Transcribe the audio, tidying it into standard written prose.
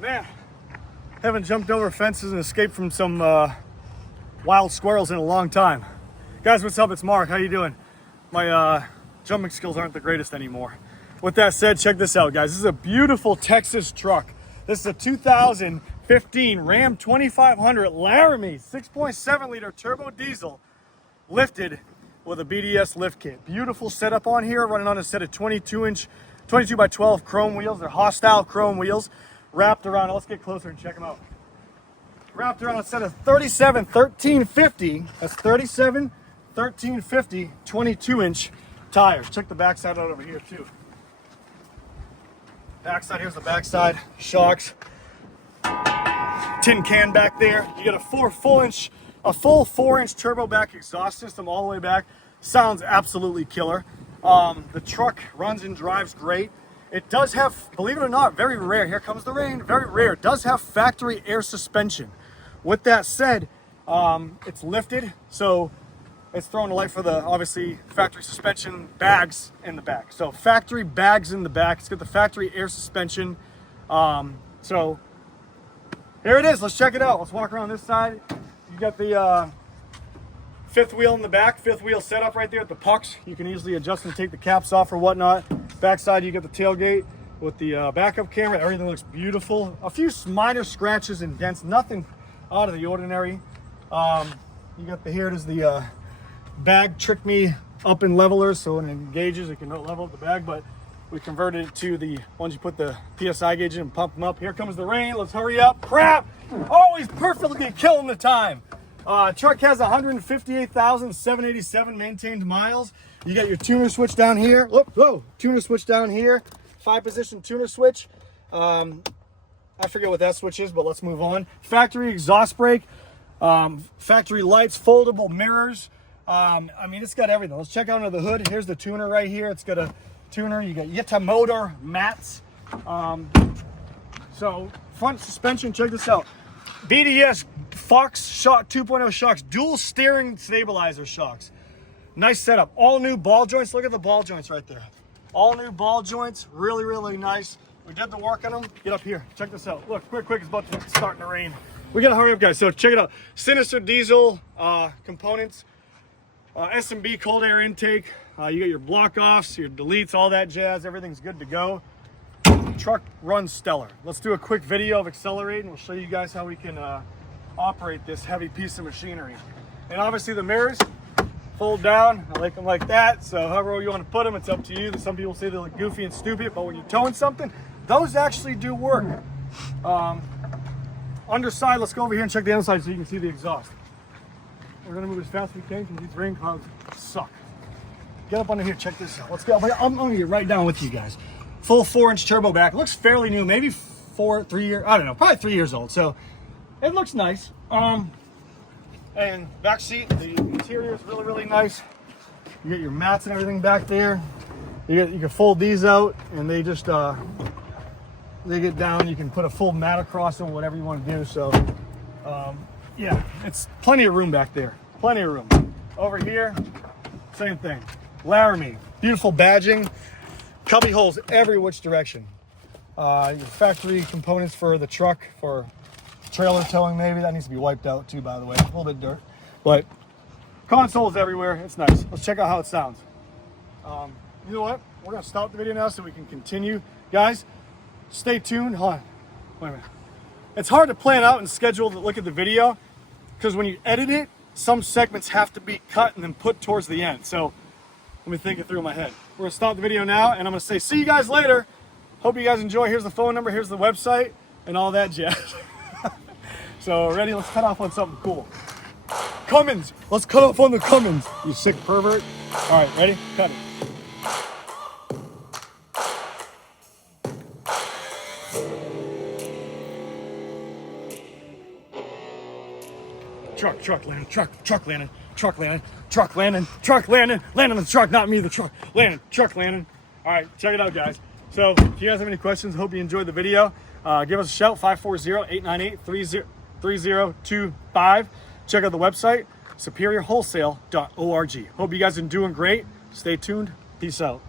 Man, haven't jumped over fences and escaped from some wild squirrels in a long time. Guys, what's up? It's Mark. How you doing? My jumping skills aren't the greatest anymore. With that said, check this out, guys. This is a beautiful Texas truck. This is a 2015 Ram 2500 Laramie 6.7 liter turbo diesel lifted with a BDS lift kit. Beautiful setup on here, running on a set of 22 by 12 chrome wheels. They're hostile chrome wheels. Wrapped around, let's get closer and check them out. Wrapped around a set of 37 1350, that's 37 1350 22-inch tires. Check the backside out over here too. Backside, here's the backside, shocks, tin can back there. You got a full 4-inch turbo back exhaust system all the way back. Sounds absolutely killer. The truck runs and drives great. It does have, believe it or not, very rare, here comes the rain, very rare, it does have factory air suspension. With that said, it's lifted, so it's throwing to light for the, obviously, factory suspension bags in the back. So factory bags in the back, it's got the factory air suspension. So here it is, let's check it out. Let's walk around this side. You got the fifth wheel in the back, fifth wheel setup right there at the pucks. You can easily adjust and take the caps off or whatnot. Backside, you get the tailgate with the backup camera. Everything looks beautiful. A few minor scratches and dents, nothing out of the ordinary. You got the, here it is, the bag tricked me up in levelers, so when it engages, it can level up the bag, but we converted it to the ones you put the PSI gauge in and pump them up. Here comes the rain, let's hurry up. Crap! Always perfectly killing the time. Truck has 158,787 maintained miles. You got your tuner switch down here. Whoa, tuner switch down here. 5-position tuner switch. I forget what that switch is, but let's move on. Factory exhaust brake, factory lights, foldable mirrors. I mean, it's got everything. Let's check out under the hood. Here's the tuner right here. It's got a tuner. You got Yeta motor mats. So front suspension, check this out. BDS Fox shock 2.0 shocks, dual steering stabilizer shocks. Nice setup. All new ball joints. Look at the ball joints right there. All new ball joints. Really, really nice. We did the work on them. Get up here. Check this out. Look, quick. It's about to start to rain. We gotta hurry up, guys. So check it out. Sinister Diesel components. S&B cold air intake. You got your block offs, your deletes, all that jazz. Everything's good to go. Truck runs stellar. Let's do a quick video of accelerating. We'll show you guys how we can operate this heavy piece of machinery. And obviously the mirrors fold down. I like them like that. So however you want to put them, it's up to you. Some people say they look goofy and stupid, but when you're towing something, those actually do work. Underside, let's go over here and check the underside so you can see the exhaust. We're gonna move as fast as we can because these rain clouds suck. Get up under here, check this out. Let's go. I'm gonna get right down with you guys. Full 4-inch turbo back. Looks fairly new, maybe 3 years, I don't know, probably 3 years old. So it looks nice. And back seat, the interior is really, really nice. You get your mats and everything back there. You can fold these out and they just, they get down. You can put a full mat across them, whatever you want to do. So yeah, it's plenty of room back there. Plenty of room. Over here, same thing. Laramie, beautiful badging. Cubby holes every which direction. Your factory components for the truck, for trailer towing maybe. That needs to be wiped out too, by the way. A little bit of dirt. But consoles everywhere. It's nice. Let's check out how it sounds. You know what? We're going to stop the video now so we can continue. Guys, stay tuned. Hold on. Wait a minute. It's hard to plan out and schedule to look at the video because when you edit it, some segments have to be cut and then put towards the end. So let me think it through in my head. We're gonna stop the video now and I'm gonna say, see you guys later. Hope you guys enjoy. Here's the phone number, here's the website and all that jazz. So ready, let's cut off on something cool. Cummins, let's cut off on the Cummins. You sick pervert. All right, ready? Cut it. Truck landing, truck landing, truck landing, truck landing, truck landing, landing the truck, not me, the truck landing, truck landing. All right, check it out, guys. So if you guys have any questions, hope you enjoyed the video. Give us a shout, 540-898-3025. Check out the website, superiorwholesale.org. Hope you guys are doing great. Stay tuned. Peace out.